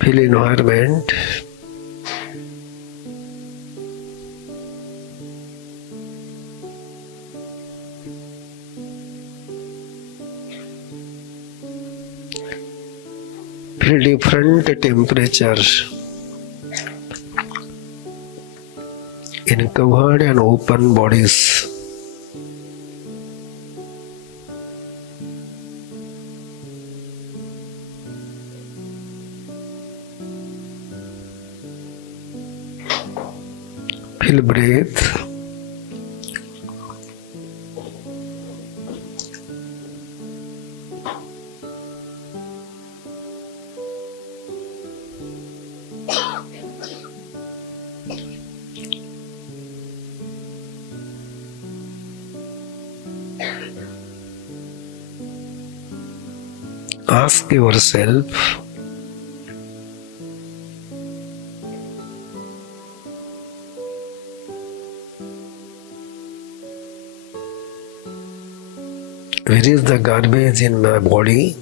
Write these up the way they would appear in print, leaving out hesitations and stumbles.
Feel environment. Feel different temperature in covered and open bodies. Feel breath. Ask yourself, where is the garbage in my body?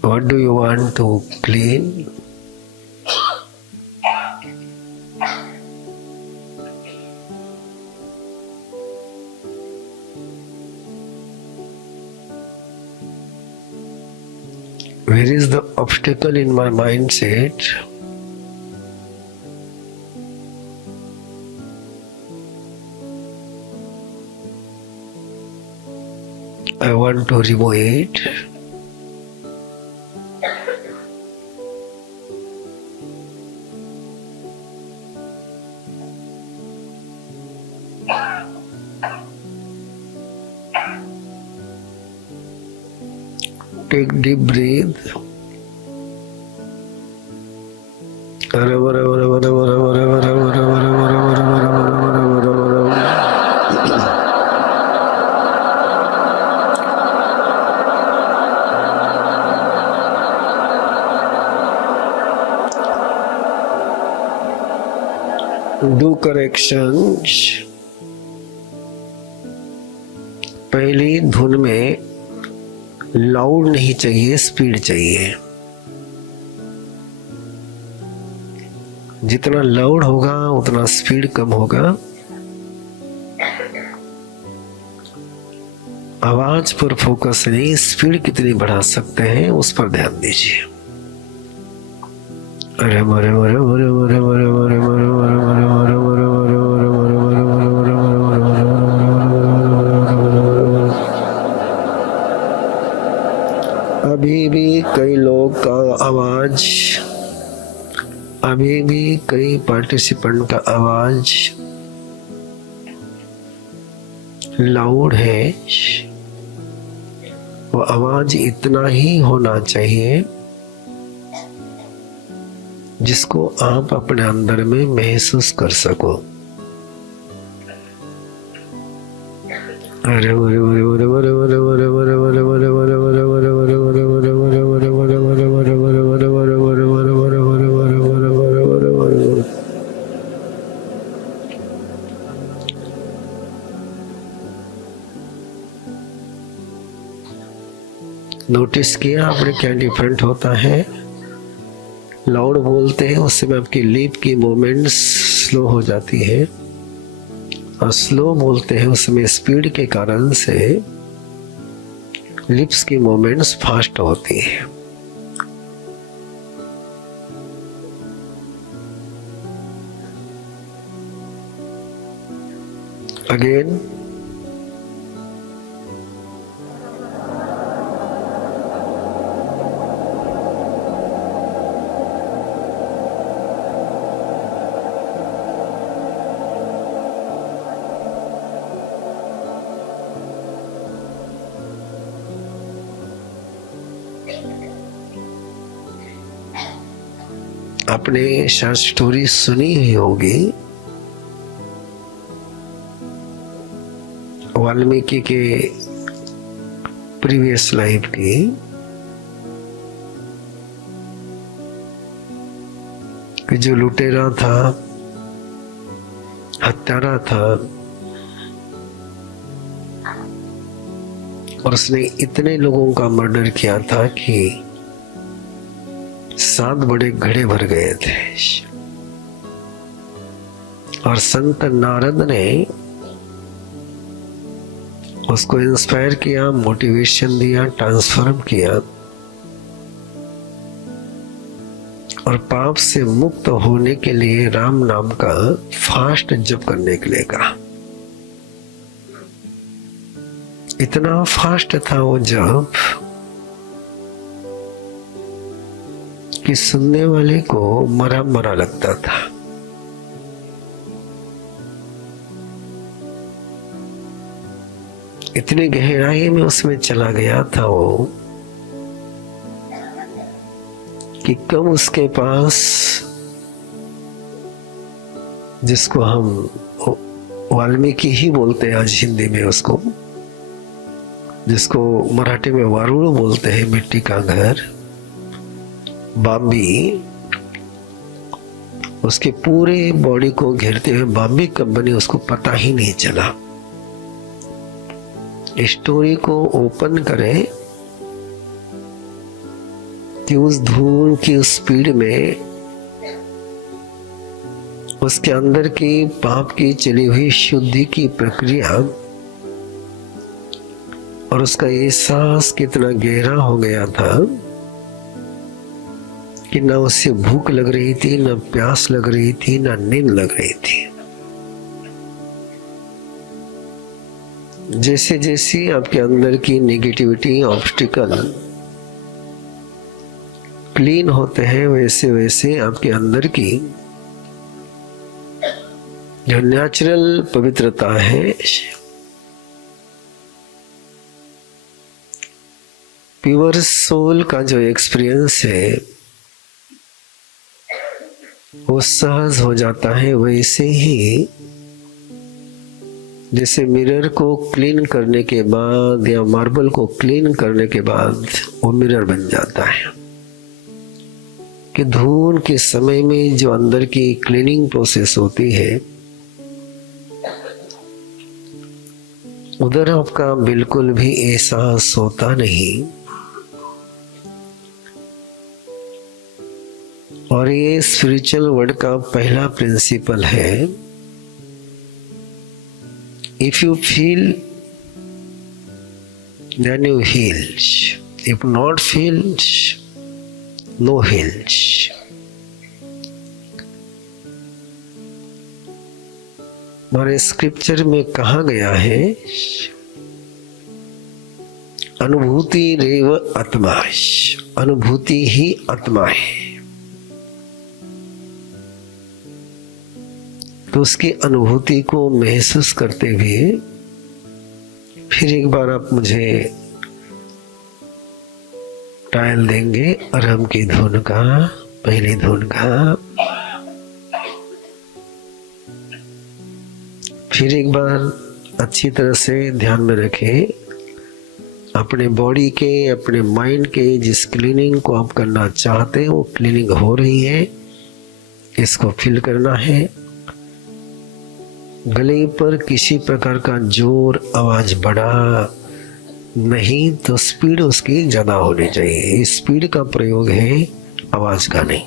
What do you want to clean? Where is the obstacle in my mindset? I want to remove it. Take deep breath. Do corrections. पहली धुन में loud नहीं चाहिए, speed चाहिए। जितना loud होगा उतना speed कम होगा। आवाज पर फोकस नहीं, स्पीड कितनी बढ़ा सकते हैं उस पर ध्यान दीजिए। अरे मरे मरे मरे मरे मरे मरे मरे मरे मरे मरे मरे अभी भी कई लोग का आवाज, अभी भी कई पार्टिसिपेंट का आवाज लाउड है। वो आवाज इतना ही होना चाहिए जिसको आप अपने अंदर में महसूस कर सको। अरे अरे अरे अरे अरे अरे अरे अरे अरे अरे अरे अरे नोटिस किया आपने क्या डिफरेंट होता है? लाउड बोलते हैं उस समय आपकी लिप की मूवमेंट्स स्लो हो जाती है, और स्लो बोलते हैं उस समय स्पीड के कारण से लिप्स की मूवमेंट्स फास्ट होती है। अगेन आपने शायद स्टोरी सुनी ही होगी वाल्मीकि के प्रीवियस लाइफ की, कि जो लुटेरा था, हत्यारा था, और उसने इतने लोगों का मर्डर किया था कि 7 बड़े घड़े भर गए थे। और संत नारद ने उसको इंस्पायर किया, मोटिवेशन दिया, ट्रांसफॉर्म किया और पाप से मुक्त होने के लिए राम नाम का फास्ट जप करने के लिए कहा। इतना फास्ट था वो जप कि सुनने वाले को मरा मरा लगता था। इतनी गहराई में उसमें चला गया था वो कि कब उसके पास, जिसको हम वाल्मीकि ही बोलते हैं आज हिंदी में उसको, जिसको मराठी में वारुड़ बोलते हैं, मिट्टी का घर, बाम्बी, उसके पूरे बॉडी को घेरते हुए बाम्बी कब बनी उसको पता ही नहीं चला। स्टोरी को ओपन करें कि उस धूल की स्पीड में उसके अंदर की पाप की चली हुई शुद्धि की प्रक्रिया और उसका एहसास कितना गहरा हो गया था कि ना उसे भूख लग रही थी, ना प्यास लग रही थी, ना नींद लग रही थी। जैसे जैसे आपके अंदर की नेगेटिविटी, ऑब्स्टिकल क्लीन होते हैं, वैसे वैसे आपके अंदर की जो नेचुरल पवित्रता है, प्योर सोल का जो एक्सपीरियंस है वो सहज हो जाता है। वैसे ही जैसे मिरर को क्लीन करने के बाद या मार्बल को क्लीन करने के बाद वो मिरर बन जाता है, कि धूल के समय में जो अंदर की क्लीनिंग प्रोसेस होती है उधर आपका बिल्कुल भी एहसास होता नहीं। और ये स्पिरिचुअल वर्ल्ड का पहला प्रिंसिपल है, if you feel then you heal, if not feel no heals. हमारे स्क्रिप्चर में कहा गया है अनुभूति रेव आत्मा, अनुभूति ही आत्मा है। तो उसकी अनुभूति को महसूस करते हुए फिर एक बार आप मुझे ट्रायल देंगे अरहम की धुन का, पहली धुन का। फिर एक बार अच्छी तरह से ध्यान में रखें, अपने बॉडी के, अपने माइंड के जिस क्लीनिंग को आप करना चाहते हैं वो क्लीनिंग हो रही है, इसको फील करना है। गले पर किसी प्रकार का जोर, आवाज बढ़ा नहीं तो स्पीड उसकी ज्यादा होनी चाहिए। स्पीड का प्रयोग है, आवाज का नहीं।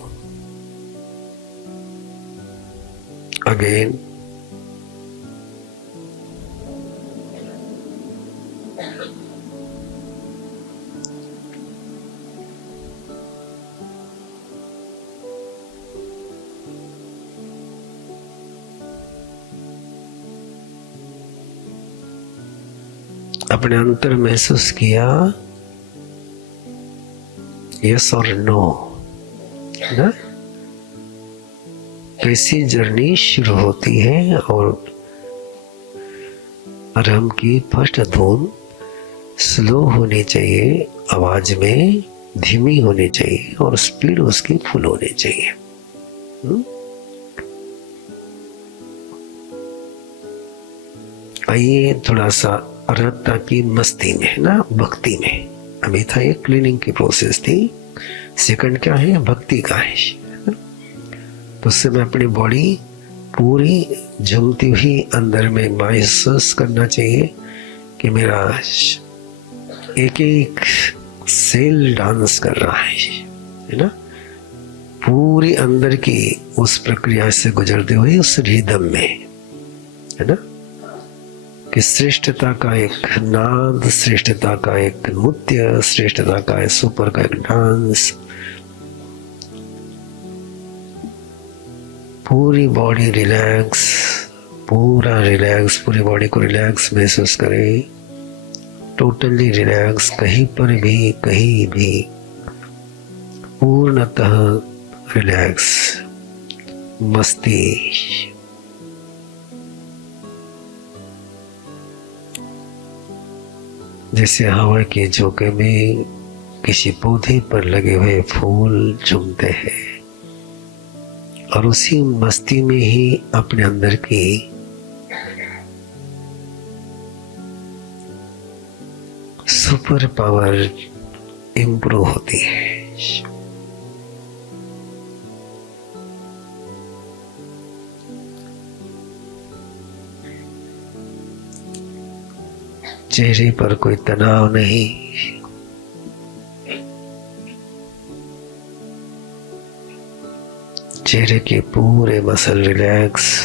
अगेन अपने अंतर महसूस किया, यस और नो ना, कैसी जर्नी शुरू होती है। और अरहम की फर्स्ट धुन स्लो होनी चाहिए, आवाज में धीमी होनी चाहिए और स्पीड उसकी फुल होनी चाहिए। आइए थोड़ा सा अरहता की मस्ती में ना, भक्ति में। अभी था ये क्लीनिंग की प्रोसेस थी, सेकंड क्या है, भक्ति का है। तो उससे मैं अपनी बॉडी पूरी झूमती हुई अंदर में महसूस करना चाहिए कि मेरा एक एक सेल डांस कर रहा है ना, पूरी अंदर की उस प्रक्रिया से गुजरते हुए उस रिदम में, है ना, कि श्रेष्ठता का एक नाद, श्रेष्ठता का एक नृत्य, श्रेष्ठता का एक सुपर का एक डांस, पूरी बॉडी रिलैक्स, पूरा रिलैक्स, पूरी बॉडी को रिलैक्स महसूस करें, टोटली रिलैक्स, कहीं पर भी कहीं भी पूर्णतः रिलैक्स, मस्ती। जैसे हवा के झोंके में किसी पौधे पर लगे हुए फूल झूमते हैं, और उसी मस्ती में ही अपने अंदर की सुपर पावर इम्प्रूव होती है। चेहरे पर कोई तनाव नहीं, चेहरे के पूरे मसल रिलैक्स,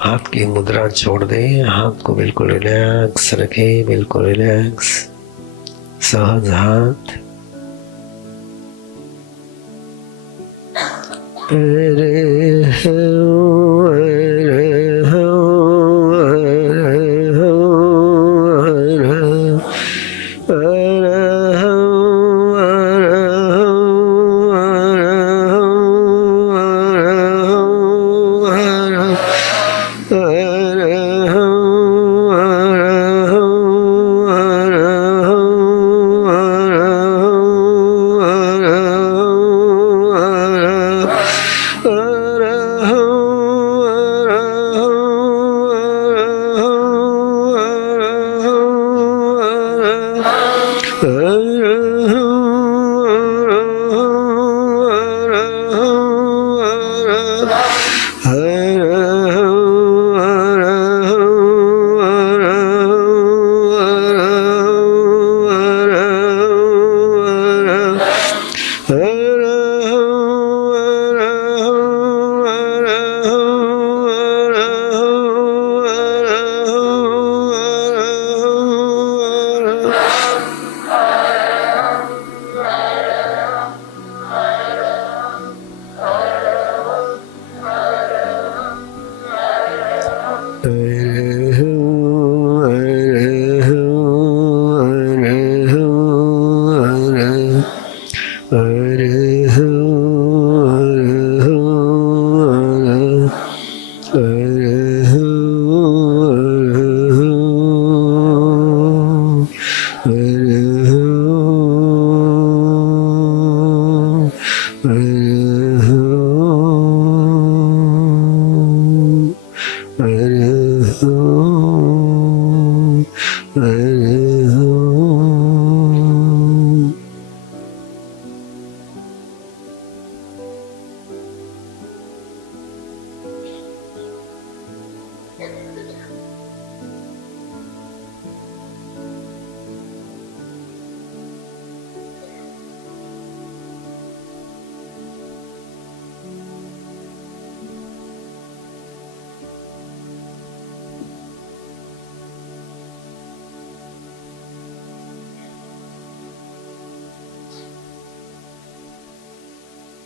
हाथ की मुद्रा छोड़ दें, हाथ को बिल्कुल रिलैक्स रखें, बिल्कुल रिलैक्स, सहज हाथ।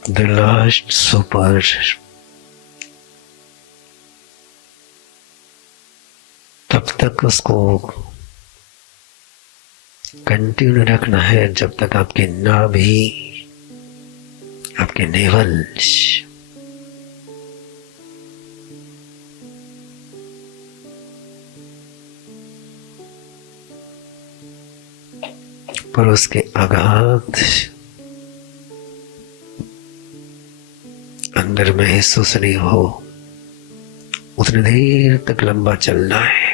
The last super, तब तक उसको कंटिन्यू रखना है जब तक आपके नाभि, आपके नेवल पर उसके आघात अंदर महसूस नहीं हो, उतनी देर तक लंबा चलना है।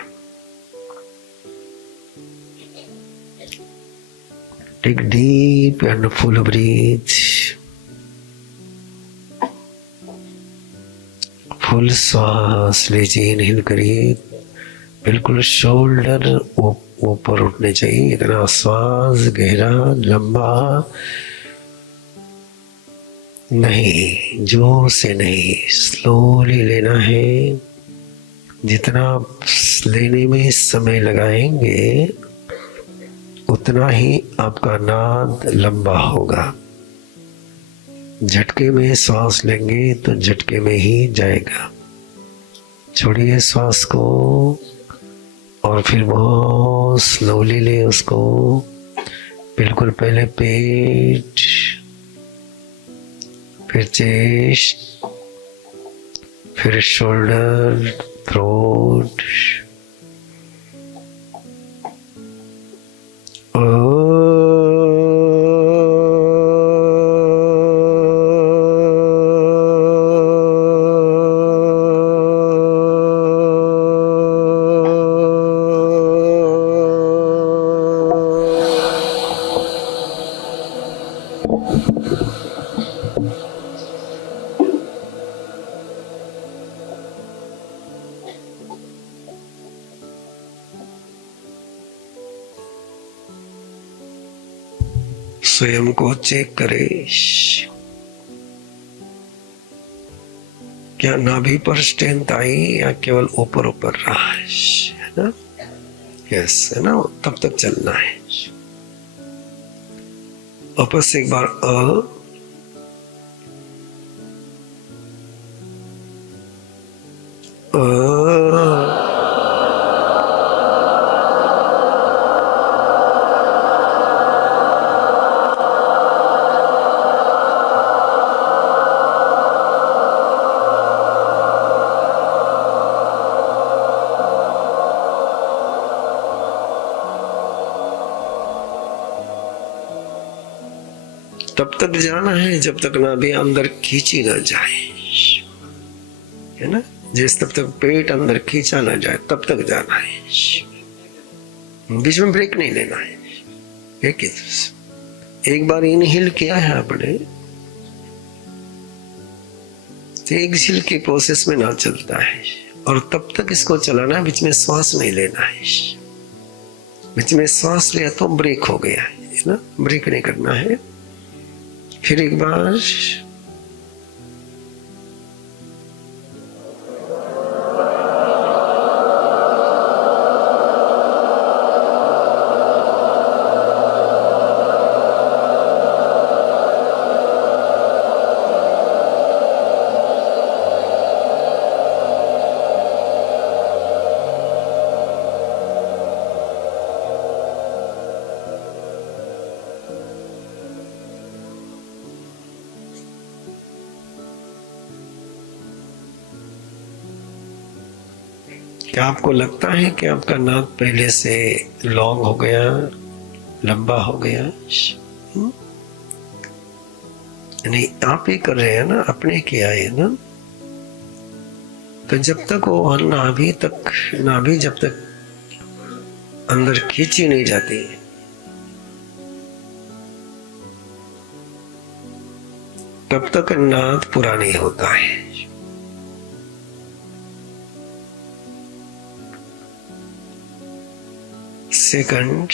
Take deep and full breath. Full सांस लीजिए, इनहेल करिए। बिल्कुल शोल्डर ऊपर उठने चाहिए, इतना श्वास गहरा लंबा नहीं, जोर से नहीं, स्लोली लेना है। जितना लेने में समय लगाएंगे उतना ही आपका नाद लंबा होगा। झटके में सांस लेंगे तो झटके में ही जाएगा। छोड़िए श्वास को और फिर बहुत स्लोली ले उसको। बिल्कुल पहले पेट, फिर चेस्ट, फिर शोल्डर, थ्रोट। स्वयं को चेक करें, क्या नाभि पर स्ट्रेंथ आई या केवल ऊपर ऊपर रहा है ना? यस, है ना? तब तक चलना है। वापस से एक बार तब तक जाना है जब तक नाभि अंदर खींची ना जाए, है ना? जिस तब तक पेट अंदर खींचा ना जाए तब तक जाना है। बीच में ब्रेक नहीं लेना है। एक बार इनहेल किया है आपने, तो एक्सहेल की प्रोसेस में ना चलता है और तब तक इसको चलाना है। बीच में श्वास नहीं लेना है। बीच में श्वास लिया तो ब्रेक हो गया है ना? ब्रेक नहीं करना है। फिर एक बार क्या आपको लगता है कि आपका नाक पहले से लॉन्ग हो गया, लंबा हो गया? नहीं, आप ही कर रहे हैं ना, अपने किया है ना। तो जब तक वो नाभि जब तक अंदर खींची नहीं जाती तब तक नाद पूरा नहीं होता है। सेकंड,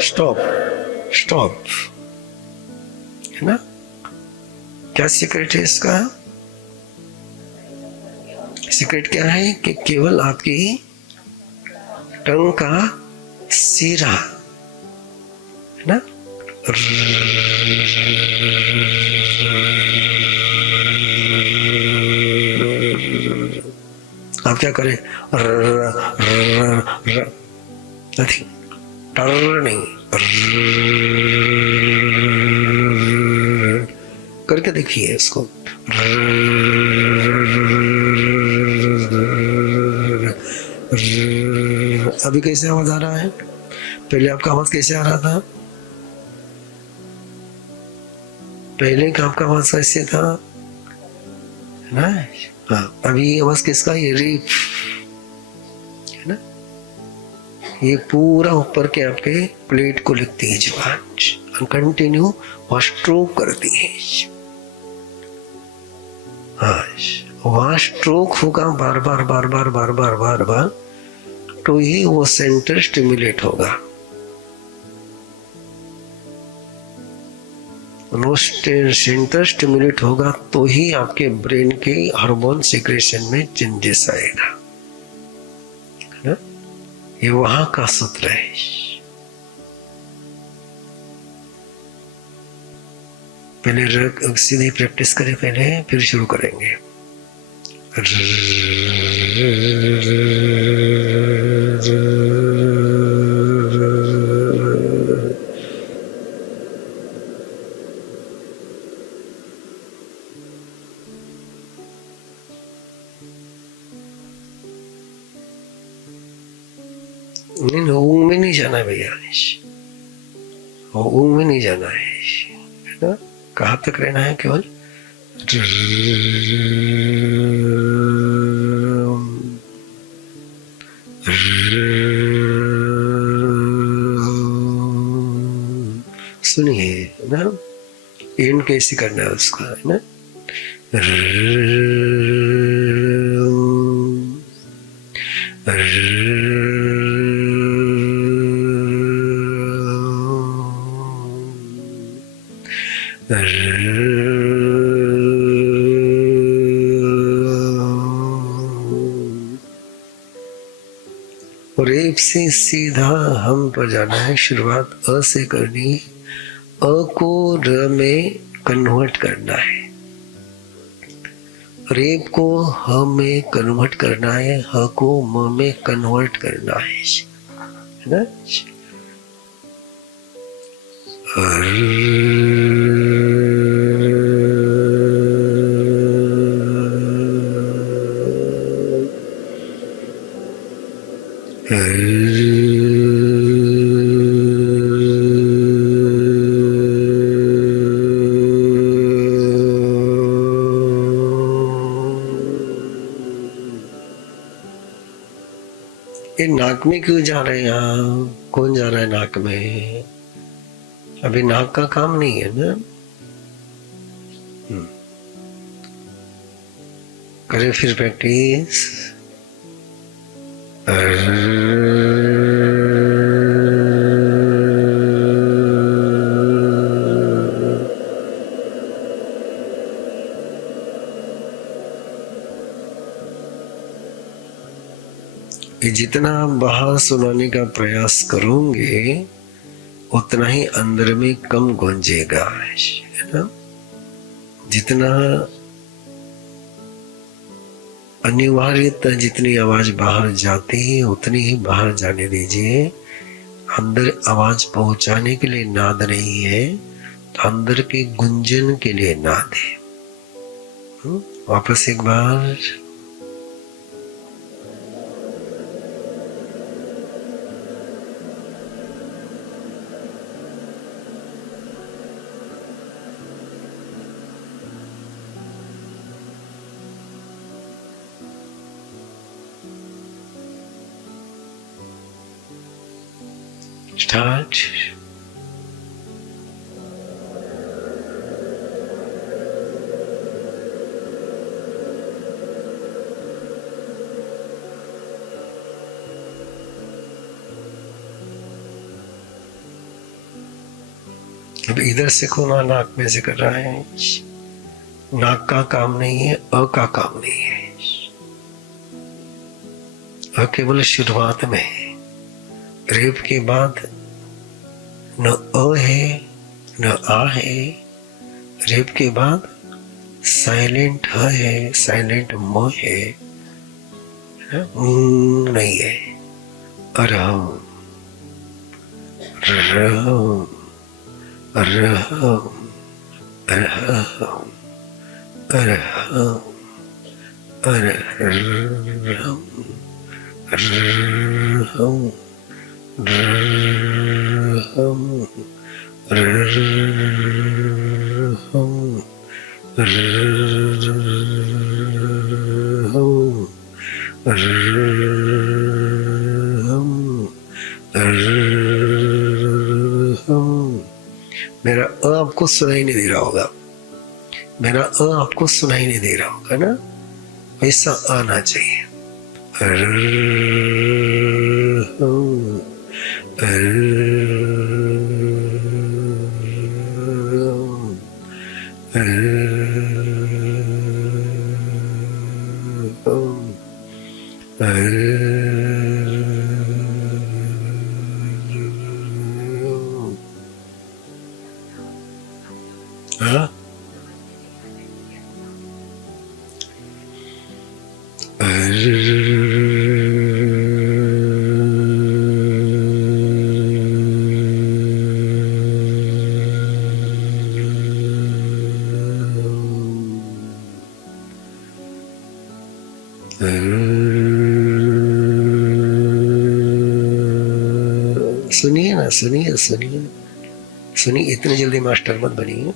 स्टॉप, है ना? क्या सीक्रेट है इसका? सीक्रेट क्या है कि केवल आपकी टंग का सिरा, है ना, आप क्या करें? नहीं, करके देखिए इसको। अभी कैसे आवाज आ रहा है? पहले आपका आवाज कैसे आ रहा था? पहले का आपका आवाज कैसे था, है ना? हाँ, अभी आवाज किसका? ये रीफ, है ना? ये पूरा ऊपर के आपके प्लेट को लिखती है जुबान, कंटिन्यू वहाँ स्ट्रोक करती है। हाँ, वहाँ स्ट्रोक होगा बार बार बार बार बार बार बार बार, तो ही वो सेंटर स्टिमुलेट होगा। वो सेंटर स्टिमुलेट होगा तो ही आपके ब्रेन के हार्मोन सिक्रेशन में चेंजेस आएगा, है ना? ये वहां का सूत्र है। पहले सीधी प्रैक्टिस करें, पहले फिर शुरू करेंगे। नहीं, ऊंग में नहीं जाना है भैया, ऊंग में नहीं जाना है ना? कहाँ तक रहना है? केवल सुनिए ना, एंड कैसे करना है उसका, है ना? रेप से सीधा हम पर जाना है। शुरुआत अ से करनी है, अ को र में कन्वर्ट करना है, रेप को ह में कन्वर्ट करना है, ह को म में कन्वर्ट करना है ना? ये नाक में क्यों जा रहे हैं? यहाँ कौन जा रहा है नाक में? अभी नाक का काम नहीं है ना। करें फिर प्रैक्टिस। जितना बाहर सुनाने का प्रयास करोगे उतना ही अंदर में कम गूंजेगा, है ना? जितना अनिवार्यता, जितनी आवाज बाहर जाती है उतनी ही बाहर जाने दीजिए। अंदर आवाज पहुंचाने के लिए नाद नहीं है, तो अंदर के गुंजन के लिए नाद है। वापस एक बार। Start. अब इधर से खोना नाक में से कर रहा है। नाक का काम नहीं है, अ का काम नहीं है। अ केवल शुरुआत में है। रेप के बाद न अ है न आ है। रेप के बाद साइलेंट ह है, साइलेंट म है, नहीं है। अरहम रहम Arham Arham Arham Arham Arham Raham Raham Raham Raham आपको सुनाई नहीं दे रहा होगा, मेरा आपको सुनाई नहीं दे रहा होगा ना, वैसा आना चाहिए। हाँ? सुनिए ना, सुनिए सुनिए सुनिए, इतनी जल्दी मास्टर मत बनिए।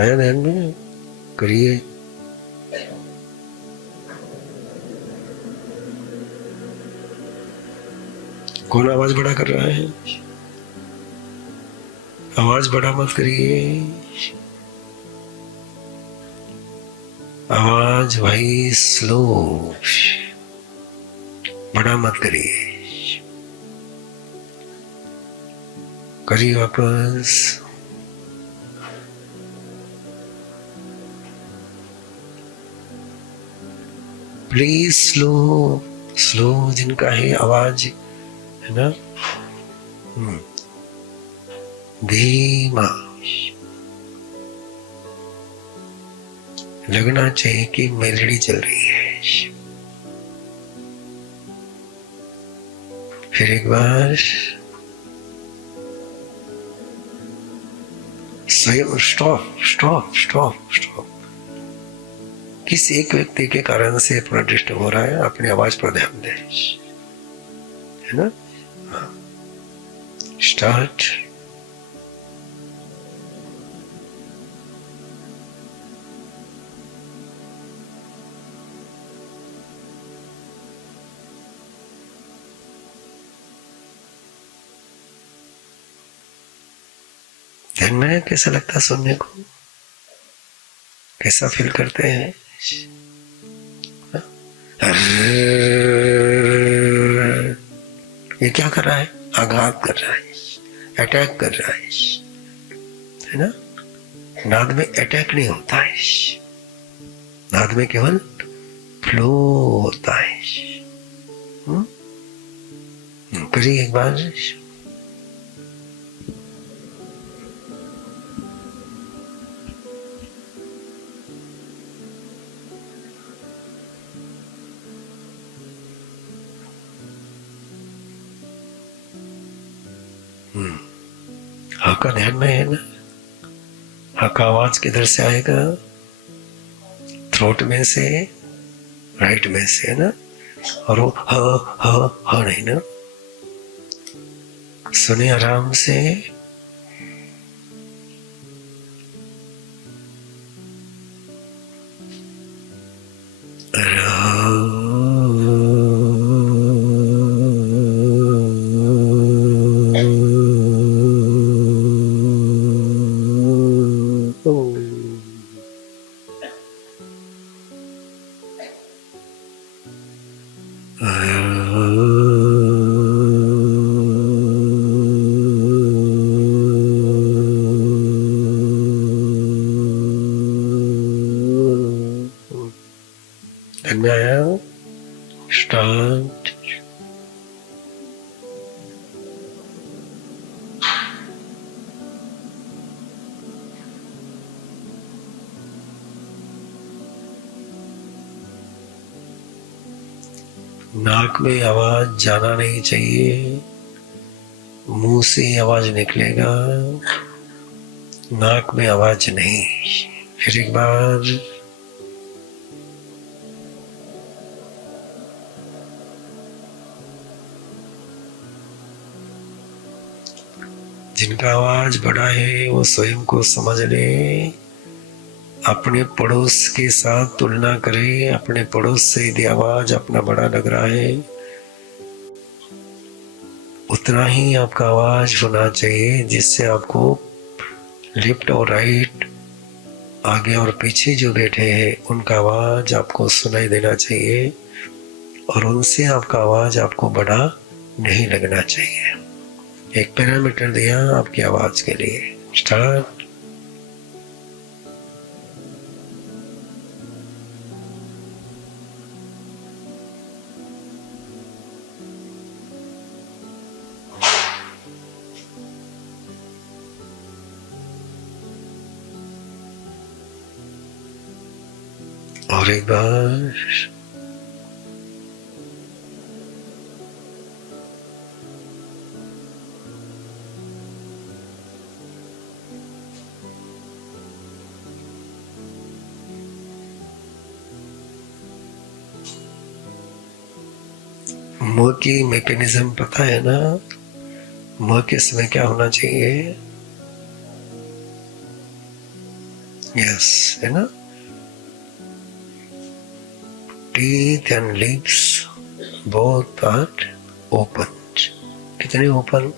आया ध्यान में, करिए। कौन आवाज बड़ा कर रहा है? आवाज बड़ा मत करिए, आवाज भाई स्लो, बड़ा मत करिए। करिए वापस। प्लीज स्लो, स्लो जिनका है आवाज, है ना, धीमा लगना चाहिए कि मेलोडी चल रही है। फिर एक बार स्वयं स्टॉप स्टॉप स्टॉप स्टॉप। किस एक व्यक्ति के कारण से पूरा डिस्टर्ब हो रहा है, अपनी आवाज पर ध्यान दें, है ना। स्टार्ट। ध्यान में कैसा लगता है सुनने को, कैसा फील करते हैं? ये क्या कर रहा है? आघात कर रहा है, अटैक कर रहा है ना। नाद में अटैक नहीं होता है, नाद में केवल फ्लो होता है। करिए एक बार। हाँ का ध्यान में है ना। हाँ का आवाज किधर से आएगा? थ्रोट में से, राइट में से, है ना। और वो ह नहीं ना। सुने आराम से। ध्यान में आया? स्टार्ट। नाक में आवाज जाना नहीं चाहिए, मुंह से आवाज निकलेगा। नाक में आवाज नहीं। फिर एक बार जिनका आवाज बड़ा है वो स्वयं को समझ ले, अपने पड़ोस के साथ तुलना करे। अपने पड़ोस से यदि आवाज अपना बड़ा लग रहा है, उतना ही आपका आवाज होना चाहिए, जिससे आपको लेफ्ट और राइट, आगे और पीछे जो बैठे हैं उनका आवाज आपको सुनाई देना चाहिए, और उनसे आपका आवाज आपको बड़ा नहीं लगना चाहिए। एक पैरामीटर दिया आपकी आवाज के लिए। स्टार्ट। और एक बार मुंह की मैकेनिज्म पता है ना? मुंह के समय क्या होना चाहिए? यस, है ना? Teeth and lips both are open. कितने ओपन?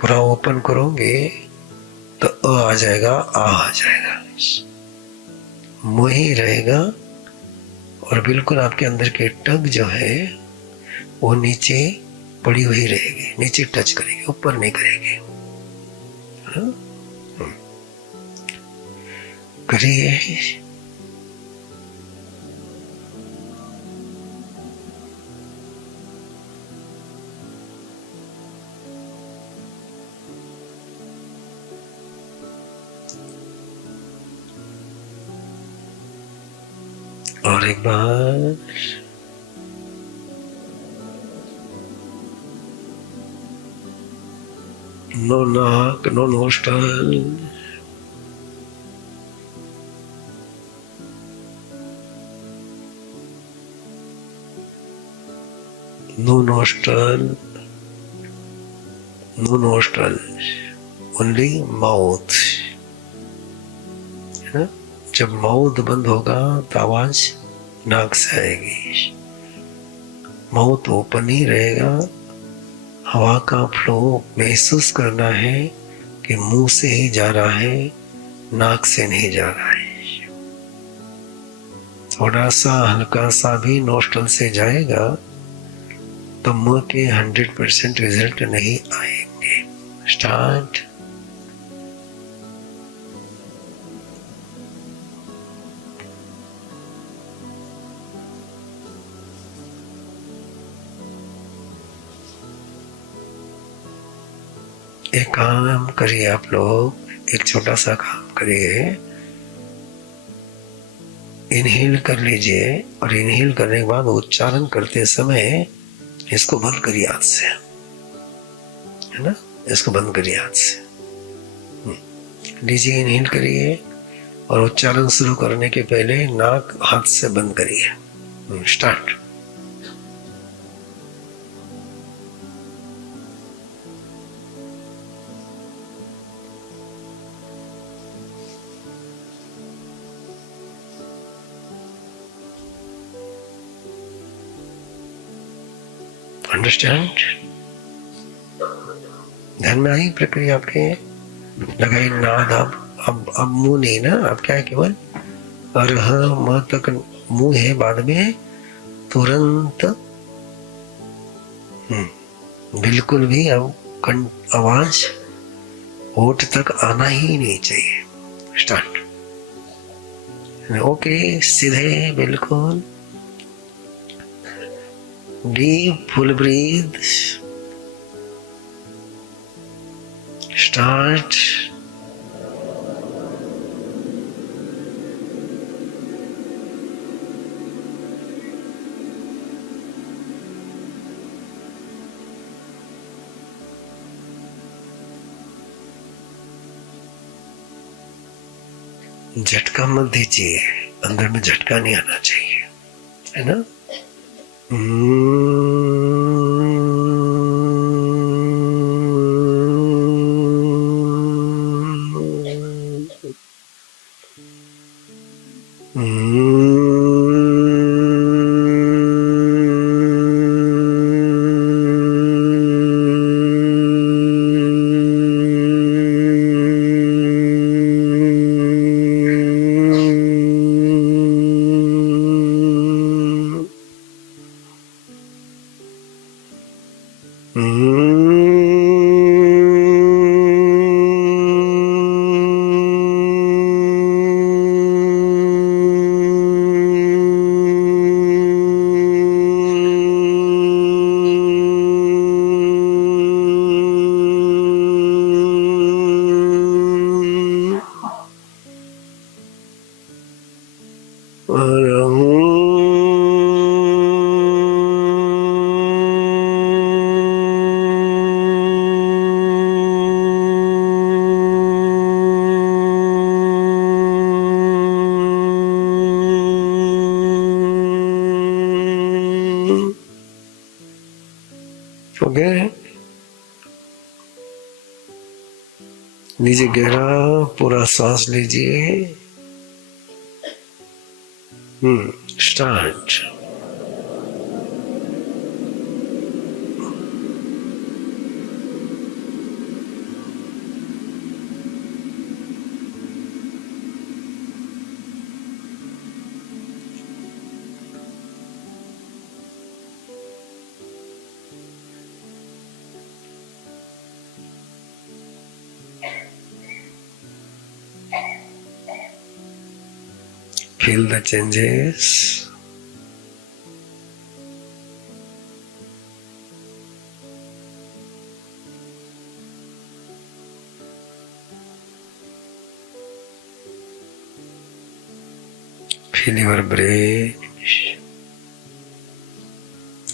पूरा ओपन करोगे तो आ जाएगा, आ जाएगा, मुंह ही रहेगा, और बिल्कुल आपके अंदर के टग जो है वो नीचे पड़ी हुई रहेगी, नीचे टच करेगी, ऊपर नहीं करेगी। हाँ? करिए। और एक बार नो नाक, no nostril, no nostril, no nostril, only mouth. जब माउथ बंद होगा तो आवाज नाक से आएगी। माउथ ओपन ही रहेगा। हवा का फ्लो महसूस करना है कि मुंह से ही जा रहा है, नाक से नहीं जा रहा है। थोड़ा सा हल्का सा भी नोस्ट्रल से जाएगा तो मुंह के 100% रिजल्ट नहीं आएंगे। स्टार्ट। एक काम करिए आप लोग, एक छोटा सा काम करिए। इनहेल कर लीजिए, और इनहेल करने के बाद उच्चारण करते समय इसको बंद करिए हाथ से, है ना? इसको बंद करिए हाथ से। लीजिए, इनहेल करिए, और उच्चारण शुरू करने के पहले नाक हाथ से बंद करिए। स्टार्ट। अंडरस्टैंड? ध्यान में आई प्रक्रिया आपके? लगाई नाद। अब मुंह नहीं ना, अब क्या है, केवल और म तक मुंह है, बाद में तुरंत बिल्कुल भी अब आवाज होठ तक आना ही नहीं चाहिए। स्टार्ट। ओके, सीधे बिल्कुल। Deep, full breathe. Start. झटका मत दीजिए, अंदर में झटका नहीं आना चाहिए, है ना। ओके, नीचे गहरा पूरा सांस लीजिए। Start. Feel the changes. Feel your brain,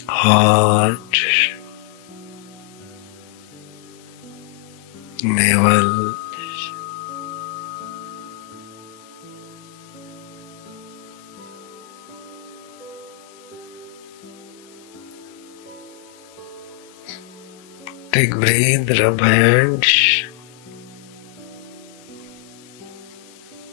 heart, navel, take breath, rub hands.